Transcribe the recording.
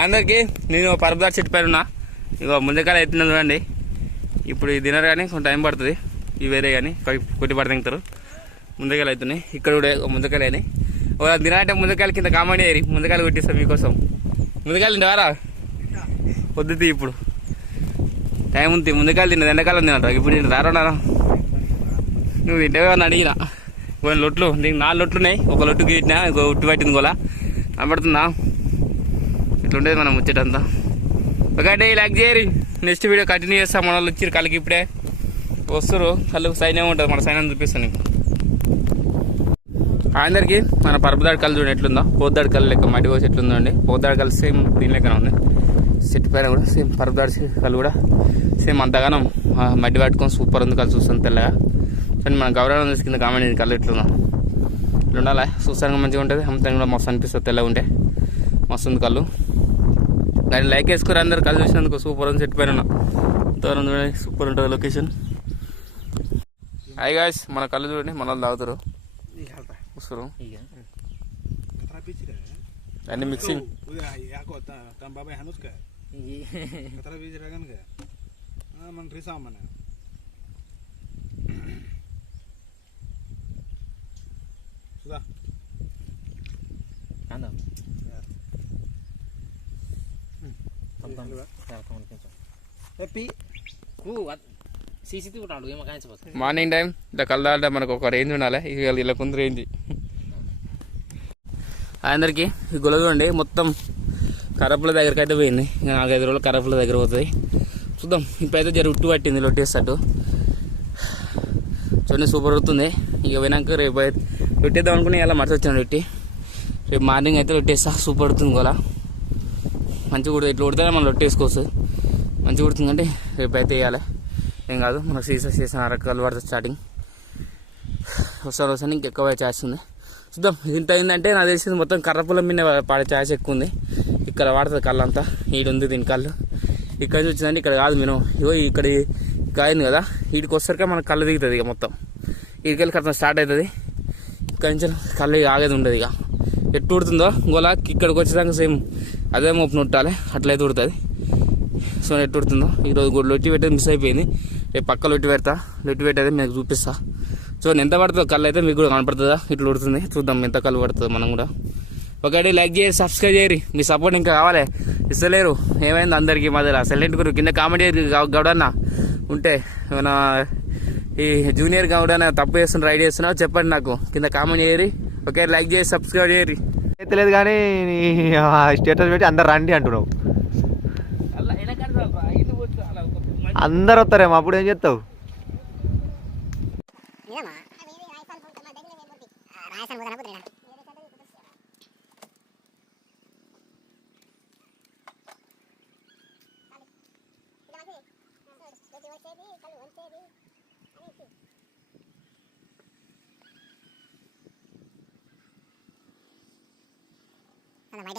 అందరికీ నేను పరపదార్ చెట్టు పైన ఉన్నా. ఇగో ముందకాయలు ఎత్తున్నా చూడండి. ఇప్పుడు ఇది తినరు కానీ కొంచెం టైం పడుతుంది. ఇవి వేరే కానీ కొట్టి పడి తింటారు. ముందకాయలు అవుతున్నాయి. ఇక్కడ కూడా ముందకాయలు అయినాయి. ఒక తినాలంటే ముందకాయలు కింద కామెంట్ చేయరు. ముందకాయలు కొట్టిస్తాం మీకోసం. ముందకాయలు తింటారా? పొద్దుతి ఇప్పుడు టైం ఉంది. ముందకాయలు తిన్నది ఎండాకాలం తింటారు. ఇప్పుడు నేను రారా నువ్వు తింటే అని అడిగినా. కొన్ని లొట్లు నీకు 4 లొట్లు ఉన్నాయి. ఒక లొట్టుకి తిట్టినా ఇంకో ఉట్టు పట్టింది గోలా కనబడుతుందా? ఇట్లుండేది మనం ముచ్చటంతా. ఒకటి లైక్ చేయరి. నెక్స్ట్ వీడియో కంటిన్యూ చేస్తాం. మన వాళ్ళు వచ్చారు కళ్ళకి ఇప్పుడే వస్తారు. కళ్ళకు సైన్యం ఉంటుంది. మన సైన్యం చూపిస్తాను నీకు. అందరికీ మన పరపదాడి కళ్ళు చూడండి ఎట్లుందో. పోద్దాడి కళ్ళు లెక్క మడి పోసి ఎట్లుందో అండి. పోద్దాడి కళ్ళు సేమ్ దీని లెక్కనే ఉంది. చెట్టు పైన కూడా సేమ్ పరపదాడి కళ్ళు కూడా సేమ్ అంతగానం మడ్డి పట్టుకొని సూపర్ ఉంది. కళ్ళు చూస్తాను తెల్లగా. కానీ మన గౌరవం కింద కామెంట్ కళ్ళు ఎట్లుందో. ఇట్లా ఉండాలి. చూస్తానికి మంచిగా ఉంటుంది. అమ్మతానికి కూడా మస్తు అనిపిస్తుంది. తెల్లగా ఉంటే మస్తు ఉంది కళ్ళు. దాన్ని లైక్ వేసుకోరు అందరు. కళ్ళు చూసినందుకు సూపర్ ఉంది. చెట్టు పైన దూరం చూడండి. సూపర్ ఉంటుంది లొకేషన్. హాయ్ గాయ్స్, మన కళ్ళు చూడండి. మన వాళ్ళు తాగుతారు వస్తారు. అన్ని మిక్సింగ్. మార్నింగ్ టైం ఇట్లా కళ్ళాలంటే మనకు ఒక రేంజ్ ఉండాలి. ఇలా కొంత రేంజ్. అందరికీ ఈ గొల చూడండి మొత్తం కరపుల దగ్గరికి అయితే పోయింది. 4-5 రోజులు కరపుల దగ్గర పోతుంది. చూద్దాం. ఇప్పుడైతే జర ఉట్టు పట్టింది లొట్టేస్తట్టు. చూడండి సూపర్ అవుతుంది. ఇక పోయినాక రేపు లొట్టేద్దాం అనుకుని ఇలా మర్చి వచ్చాను లొట్టి. రేపు మార్నింగ్ అయితే లొట్టేస్తా. సూపర్ అవుతుంది గోల. మంచిగా కూడా ఇట్లా ఉడితే మనం లొట్టేసుకోవచ్చు. మంచిగా ఉడుతుందంటే రేపు అయితే వేయాలి. ఏం కాదు. మనకు సీసా చేసిన అరకాలు పడుతుంది. స్టార్టింగ్ వస్తాను ఇంకెక్కువ చేస్తుంది. చూద్దాం. ఇంత అయిందంటే నాకు తెలిసింది మొత్తం కర్రపుల మీద పడే ఛాయిస్ ఎక్కువ ఉంది. ఇక్కడ వాడుతుంది కళ్ళు అంతా. ఈడుంది దీని కళ్ళు. ఇక్కడ నుంచి వచ్చిందంటే ఇక్కడ కాదు మేము. ఇగో ఇక్కడ కాయింది కదా. వీటికి వస్తారుగా మనకు కళ్ళు దిగుతుంది. ఇక మొత్తం వీడికెళ్ళి కథ స్టార్ట్ అవుతుంది. ఇక్కడ నుంచి కళ్ళు ఆగేది ఉండదు. ఇక ఎట్టు ఉడుతుందో గోలా ఇక్కడికి వచ్చేదాకా సేమ్ అదే మోపు నొట్టాలి. అట్లయితే ఉడుతుంది. సో ఎట్టు ఉడుతుందో. ఈరోజు లొట్టి పెట్టేది మిస్ అయిపోయింది. రేపు పక్క లొట్టి పెడతా. లొట్టి పెట్టేది మీకు చూపిస్తా. సో ఎంత పడుతుందో కళ్ళు అయితే మీకు కూడా కనపడుతుందా? ఇట్లా ఉడుతుంది. చూద్దాం ఎంత కళ్ళు పడుతుందో మనం కూడా. ఒకటి లైక్ చేసి సబ్స్క్రైబ్ చేయరి. మీ సపోర్ట్ ఇంకా కావాలి. ఇస్తలేరు. ఏమైంది అందరికీ మధ్యలో సైలెంట్ గురు. కింద కామెంట్ చేయరు. గౌడన్న ఉంటే ఏమైనా ఈ జూనియర్ గౌడన్న తప్పు చేస్తున్నా రైడ్ చేస్తున్నావు చెప్పండి నాకు. కింద కామెంట్ చేయరి. ఓకే లైక్ చేసి సబ్స్క్రైబ్ చేయరి. అయితే లేదు కానీ స్టేటస్ పెట్టి అందరు రండి అంటున్నావు. అందరు వస్తారేమో అప్పుడు ఏం చేస్తావు? బయట